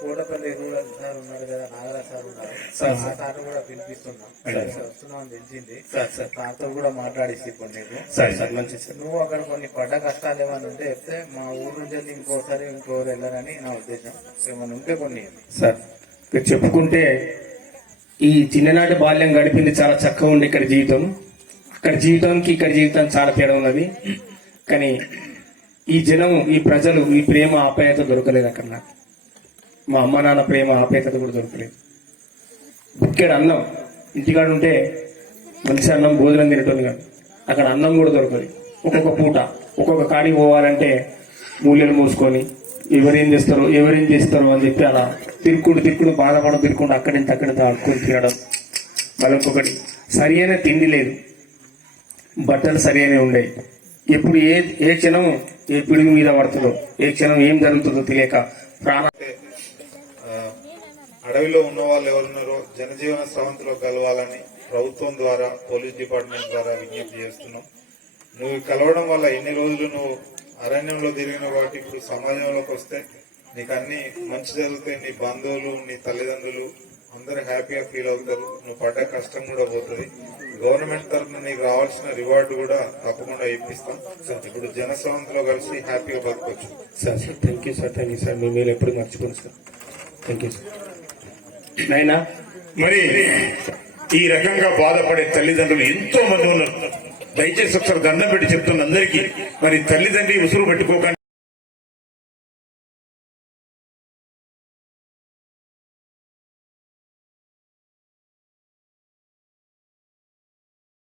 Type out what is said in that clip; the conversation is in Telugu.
కోటపల్లి రూరల్ సార్ ఉన్నారు కదా నాగరాజ్ సార్ ఉన్నారు. సార్, ఆ సార్. కూడా పిలిపిస్తున్నాం. వస్తున్నాం అని తెలిసింది. Sir sir. సార్తో కూడా మాట్లాడిసి సార్ నువ్వు అక్కడ కొన్ని పడ్డ కష్టాలు ఏమైనా ఉంటే చెప్తే మా ఊరు నుంచి ఇంకోసారి ఇంకోరు వెళ్ళారని నా ఉద్దేశం. ఏమైనా ఉంటే కొన్ని సార్ ఇక చెప్పుకుంటే ఈ చిన్ననాటి బాల్యం గడిపింది చాలా చక్కగా ఉంది ఇక్కడ జీవితం. అక్కడ జీవితానికి ఇక్కడ జీవితం చాలా తేడా ఉన్నది. కానీ ఈ జనం ఈ ప్రజలు ఈ ప్రేమ ఆప్యాయత దొరకలేదు అక్కడ నాకు. మా అమ్మ నాన్న ప్రేమ ఆపేతత కూడా దొరకలేదు. ఇక్కడ అన్నం ఇంటికాడ ఉంటే మంచి అన్నం భోజనం తినటం కాదు. అక్కడ అన్నం కూడా దొరకదు. ఒక్కొక్క పూట ఒక్కొక్క కాడికి పోవాలంటే మూల్యలు మూసుకొని ఎవరేం చేస్తారు ఎవరేం చేస్తారు అని చెప్పి అలా తిరుక్కుంటూ తిరుక్కుంటూ బాధపడ తిరుక్కుంటూ అక్కడి నుంచి అక్కడి నుంచి తినడం. మళ్ళీ ఇంకొకటి సరి అయిన తిండి లేదు. బట్టలు సరి అయినవి ఉండేవి. ఎప్పుడు ఏ ఏ క్షణం ఏ పిడుగు మీద పడుతుందో ఏ క్షణం ఏం జరుగుతుందో తెలియక ప్రాణ అడవిలో ఉన్న వాళ్ళు ఎవరున్నారో జనజీవన సవంతిలో కలవాలని ప్రభుత్వం ద్వారా పోలీస్ డిపార్ట్మెంట్ ద్వారా విజ్ఞప్తి చేస్తున్నాం. నువ్వు కలవడం వల్ల ఎన్ని రోజులు నువ్వు అరణ్యంలో తిరిగిన వాటి ఇప్పుడు సమాజంలోకి వస్తే నీకు అన్ని మంచి జరుగుతాయి. నీ బంధువులు నీ తల్లిదండ్రులు అందరూ హ్యాపీగా ఫీల్ అవుతారు. నువ్వు పడ్డ కష్టం కూడా పోతుంది. గవర్నమెంట్ తరఫున నీకు రావాల్సిన రివార్డు కూడా తప్పకుండా ఇప్పిస్తాం. ఇప్పుడు జనస్రవంతిలో కలిసి హ్యాపీగా బతకొచ్చు. Sir sir thank you sir thank you sir మీ మీరు ఎప్పుడు మర్చిపోండి సార్ నాయనా నైనా మరి ఈ రకంగా బాధపడే తల్లిదండ్రులు ఎంతో మంది ఉన్నారు. దయచేసి ఒకసారి దండం పెట్టి చెప్తున్న అందరికీ మరి తల్లిదండ్రి ఉసురు పెట్టుకోకండి.